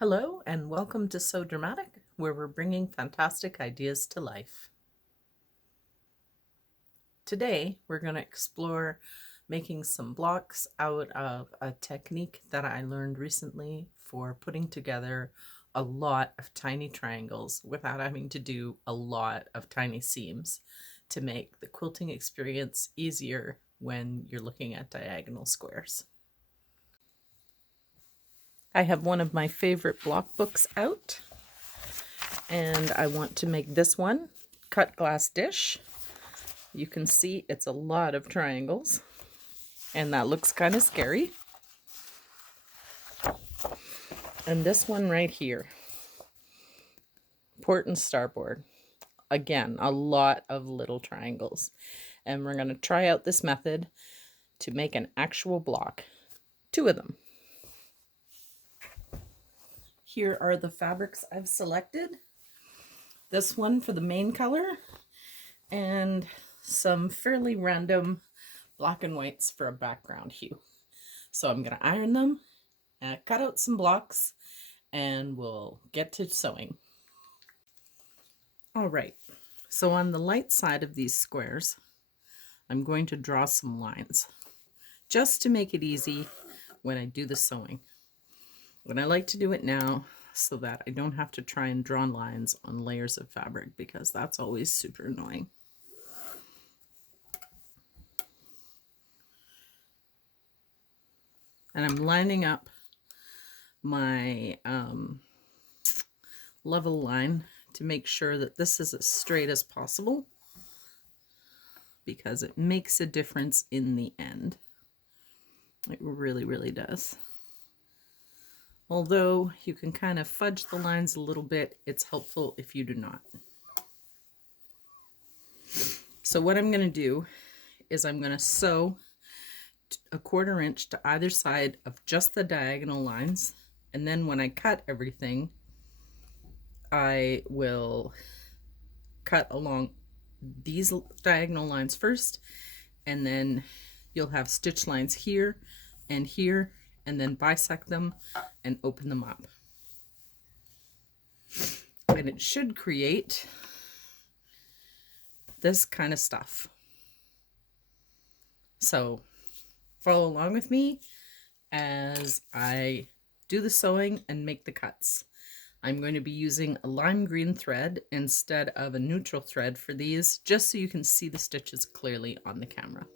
Hello, and welcome to So Dramatic, where we're bringing fantastic ideas to life. Today, we're going to explore making some blocks out of a technique that I learned recently for putting together a lot of tiny triangles without having to do a lot of tiny seams to make the quilting experience easier when you're looking at diagonal squares. I have one of my favorite block books out, and I want to make this one, cut glass dish. You can see it's a lot of triangles, and that looks kind of scary. And this one right here, port and starboard. Again, a lot of little triangles. And we're going to try out this method to make an actual block. 2 of them. Here are the fabrics I've selected. This one for the main color, and some fairly random black and whites for a background hue. So I'm going to iron them, cut out some blocks, and we'll get to sewing. All right, so on the light side of these squares, I'm going to draw some lines just to make it easy when I do the sewing. And I like to do it now so that I don't have to try and draw lines on layers of fabric, because that's always super annoying. And I'm lining up my level line to make sure that this is as straight as possible, because it makes a difference in the end. It really, really does. Although you can kind of fudge the lines a little bit, it's helpful if you do not. So what I'm going to do is I'm going to sew a 1/4 inch to either side of just the diagonal lines, and then when I cut everything, I will cut along these diagonal lines first, and then you'll have stitch lines here and here, and then bisect them and open them up. And it should create this kind of stuff. So follow along with me as I do the sewing and make the cuts. I'm going to be using a lime green thread instead of a neutral thread for these, just so you can see the stitches clearly on the camera.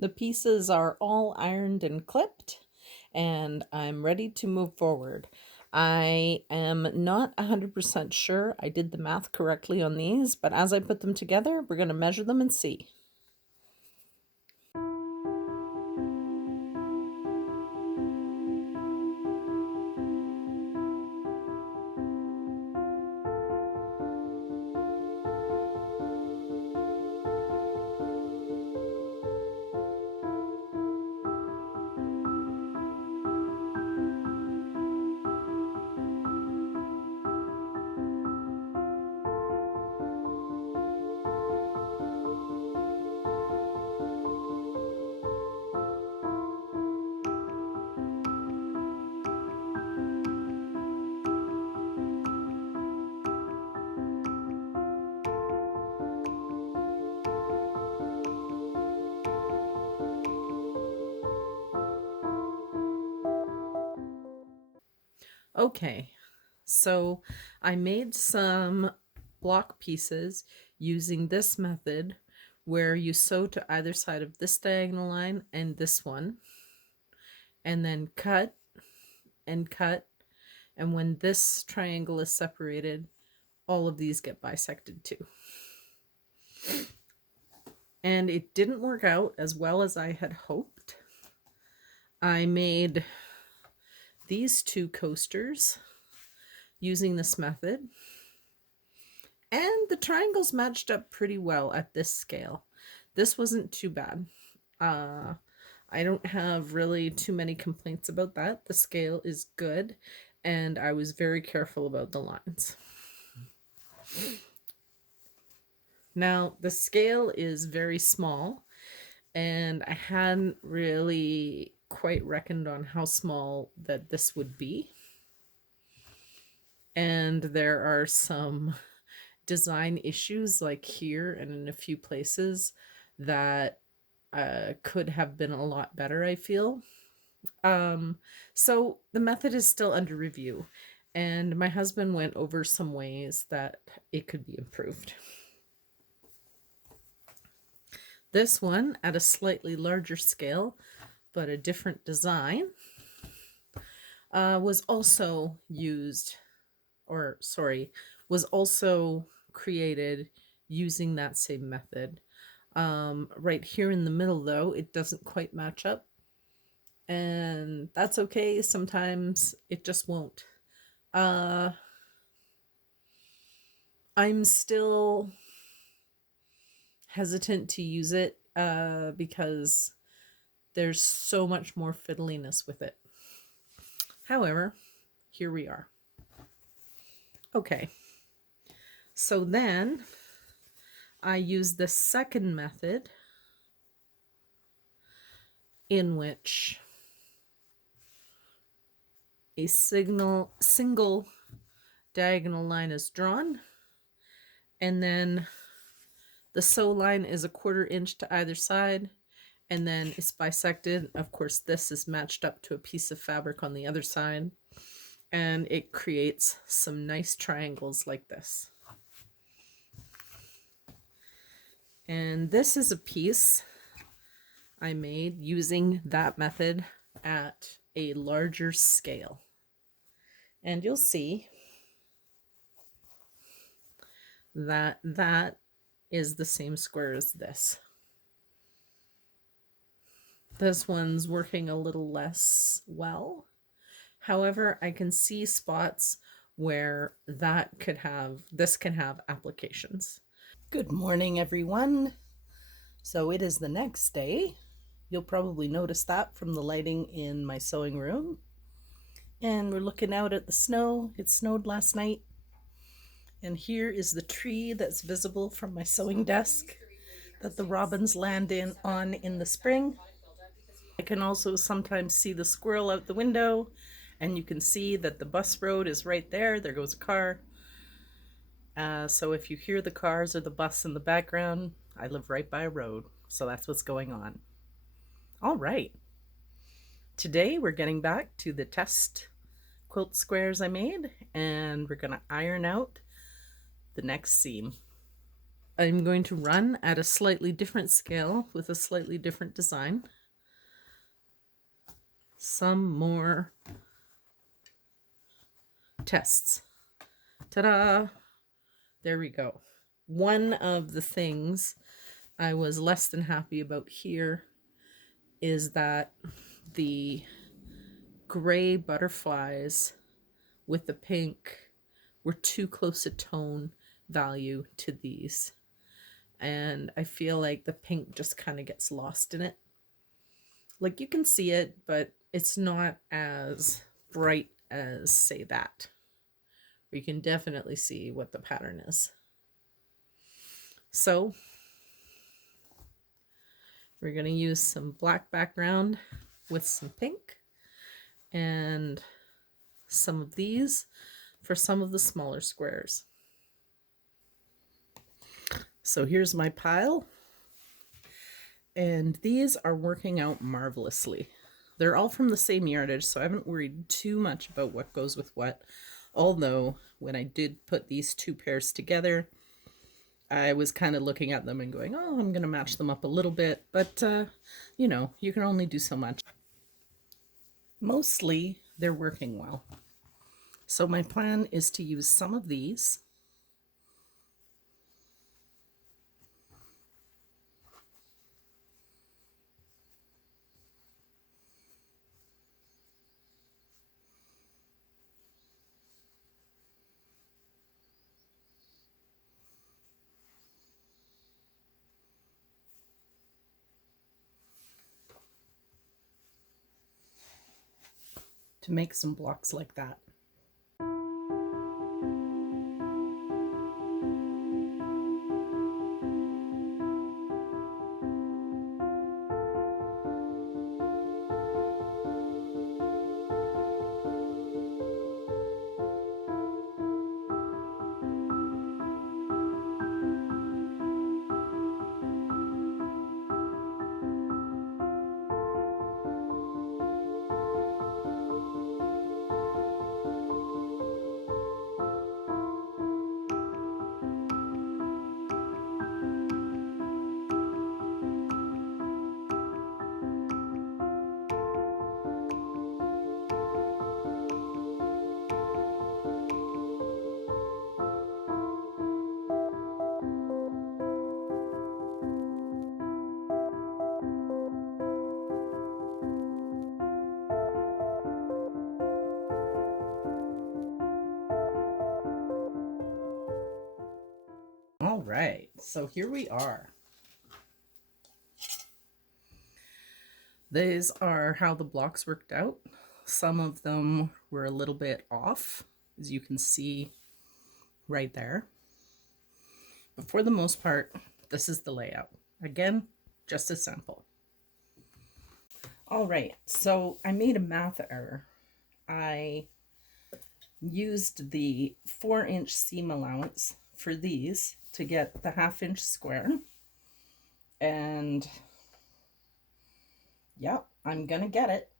The pieces are all ironed and clipped, and I'm ready to move forward. I am not 100% sure I did the math correctly on these, but as I put them together, we're going to measure them and see. Okay, so I made some block pieces using this method where you sew to either side of this diagonal line and this one, and then cut and cut, and when this triangle is separated, all of these get bisected too. And it didn't work out as well as I had hoped. I made these two coasters using this method, and the triangles matched up pretty well at this scale. This wasn't too bad. I don't have really too many complaints about that. The scale is good, and I was very careful about the lines. Now, the scale is very small, and I hadn't really quite reckoned on how small that this would be. And there are some design issues like here and in a few places that could have been a lot better, I feel. So the method is still under review, and my husband went over some ways that it could be improved. This one, at a slightly larger scale, but a different design, was also created using that same method. Right here in the middle, though, it doesn't quite match up, and that's okay. Sometimes it just won't. I'm still hesitant to use it because there's so much more fiddliness with it. However, here we are. Okay, so then I use the second method in which a single diagonal line is drawn, and then the sew line is 1/4 inch to either side, and then it's bisected. Of course, this is matched up to a piece of fabric on the other side, and it creates some nice triangles like this. And this is a piece I made using that method at a larger scale. And you'll see that that is the same square as this. This one's working a little less well. However, I can see spots where this can have applications. Good morning, everyone. So it is the next day. You'll probably notice that from the lighting in my sewing room. And we're looking out at the snow. It snowed last night. And here is the tree that's visible from my sewing desk that the robins land on in the spring. I can also sometimes see the squirrel out the window, and you can see that the bus road is right there. There goes a car. So if you hear the cars or the bus in the background, I live right by a road, so that's what's going on. All right. Today we're getting back to the test quilt squares I made, and we're going to iron out the next seam. I'm going to run at a slightly different scale with a slightly different design. Some more tests. Ta-da! There we go. One of the things I was less than happy about here is that the gray butterflies with the pink were too close a tone value to these. And I feel like the pink just kind of gets lost in it. Like you can see it, but it's not as bright as, say, that. You can definitely see what the pattern is. So we're going to use some black background with some pink and some of these for some of the smaller squares. So here's my pile, and these are working out marvelously. They're all from the same yardage, so I haven't worried too much about what goes with what. Although when I did put these two pairs together, I was kind of looking at them and going, oh, I'm going to match them up a little bit. But, you know, you can only do so much. Mostly, they're working well. So my plan is to use some of these. To make some blocks like that. All right, so here we are. These are how the blocks worked out. Some of them were a little bit off, as you can see right there. But for the most part, this is the layout. Again, just a sample. All right, so I made a math error. I used the 4-inch seam allowance for these to get the 1/2-inch square. And yeah, I'm gonna get it.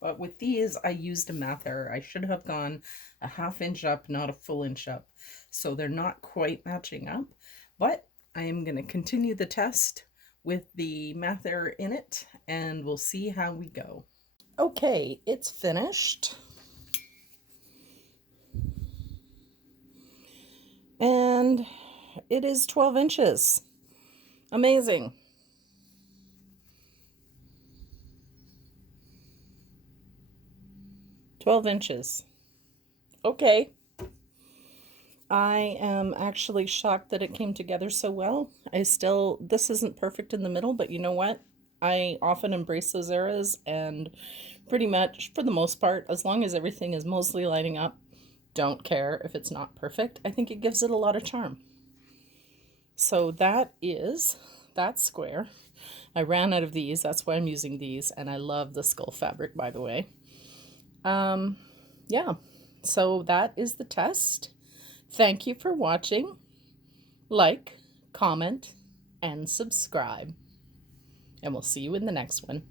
But with these, I used a math error. I should have gone a 1/2 inch up, not a full inch up. So they're not quite matching up. But I am going to continue the test with the math error in it, and we'll see how we go. Okay, it's finished. And it is 12 inches. Amazing. $12. Okay. I am actually shocked that it came together so well. This isn't perfect in the middle, but you know what? I often embrace those errors, and pretty much, for the most part, as long as everything is mostly lining up, don't care if it's not perfect. I think it gives it a lot of charm. So that is that square. I ran out of these, that's why I'm using these, and I love the skull fabric, by the way. Yeah, so that is the test. Thank you for watching. Like, comment, and subscribe. And we'll see you in the next one.